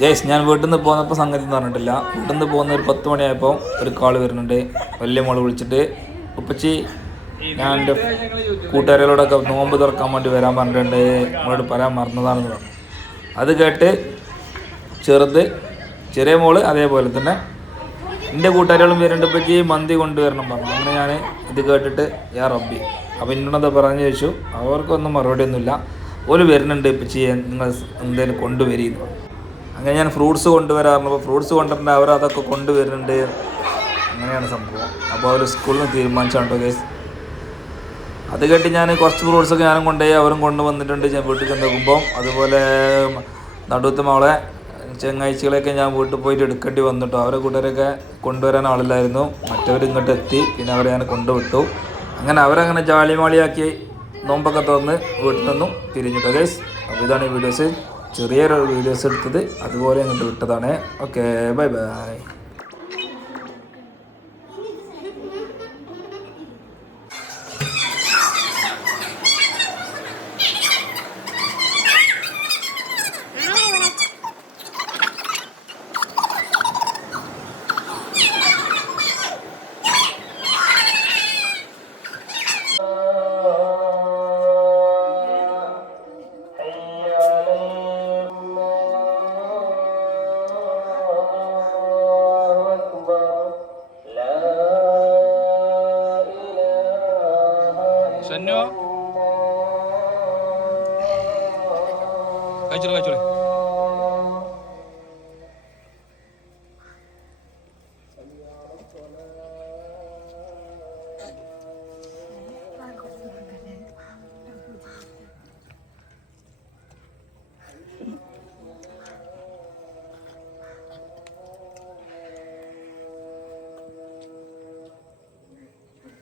ജയ്സ് ഞാൻ വീട്ടിൽ നിന്ന് പോകുന്നപ്പോൾ സംഗതി എന്ന് പറഞ്ഞിട്ടില്ല. വീട്ടിൽ നിന്ന് പോകുന്ന ഒരു 10 മണിയായപ്പോൾ ഒരു കാൾ വരുന്നുണ്ട്. വലിയ മോള് വിളിച്ചിട്ട് ഉപ്പച്ചി ഞാൻ എൻ്റെ കൂട്ടുകാരികളോടൊക്കെ നോമ്പ് തുറക്കാൻ വേണ്ടി വരാൻ പറഞ്ഞിട്ടുണ്ട്, നിങ്ങളോട് പറയാൻ മറന്നതാണെന്ന് പറഞ്ഞു. അത് കേട്ട് ചെറിയ മോള് അതേപോലെ തന്നെ എൻ്റെ കൂട്ടുകാരികളും വരുന്നുണ്ട്, ഉപ്പച്ചി മന്തി കൊണ്ടുവരണം പറഞ്ഞു. അങ്ങനെ ഞാൻ ഇത് കേട്ടിട്ട് യാ റബ്ബി. അപ്പോൾ എന്നോടത് പറഞ്ഞു ചോദിച്ചു. അവർക്കൊന്നും മറുപടി ഒന്നുമില്ല. ഓല് വരുന്നുണ്ട് ഉപ്പച്ചി നിങ്ങൾ എന്തെങ്കിലും കൊണ്ടുവരിയെന്ന് പറഞ്ഞു. അങ്ങനെ ഞാൻ ഫ്രൂട്ട്സ് കൊണ്ടുവരാറുണ്ട്. അപ്പോൾ ഫ്രൂട്ട്സ് കൊണ്ടുവരേണ്ട അവരതൊക്കെ കൊണ്ടുവരുന്നുണ്ട്. അങ്ങനെയാണ് സംഭവം. അപ്പോൾ അവർ സ്കൂളിൽ നിന്ന് തീരുമാനിച്ചാണ്ടോ കേസ്. അത് കേട്ട് ഞാൻ കുറച്ച് ഫ്രൂട്ട്സൊക്കെ ഞാനും കൊണ്ടുപോയി, അവരും കൊണ്ടുവന്നിട്ടുണ്ട്. ഞാൻ വീട്ടിൽ ചെന്ന് നോക്കുമ്പോൾ അതുപോലെ നടുവത്തെ മോളെ ചങ്ങാഴ്ചകളെയൊക്കെ ഞാൻ വീട്ടിൽ പോയിട്ട് എടുക്കേണ്ടി വന്നിട്ടു. അവരെ കൂട്ടുകാരൊക്കെ കൊണ്ടുവരാൻ ആളില്ലായിരുന്നു. മറ്റവർ ഇങ്ങോട്ട് എത്തി, പിന്നെ അവരെ ഞാൻ കൊണ്ടുവിട്ടു. അങ്ങനെ അവരങ്ങനെ ജാളിമാളിയാക്കി നോമ്പൊക്കെ തുറന്ന് വീട്ടിൽ നിന്നും പിരിഞ്ഞിട്ടു ഗൈസ്. അപ്പോൾ ഇതാണ് ഈ വീഡിയോസ്, ചെറിയൊരു വീഡിയോസ് എടുത്തത്, അതുപോലെ അങ്ങോട്ട് വിട്ടതാണ്. Okay, bye bye. കഴിച്ചോളൂ.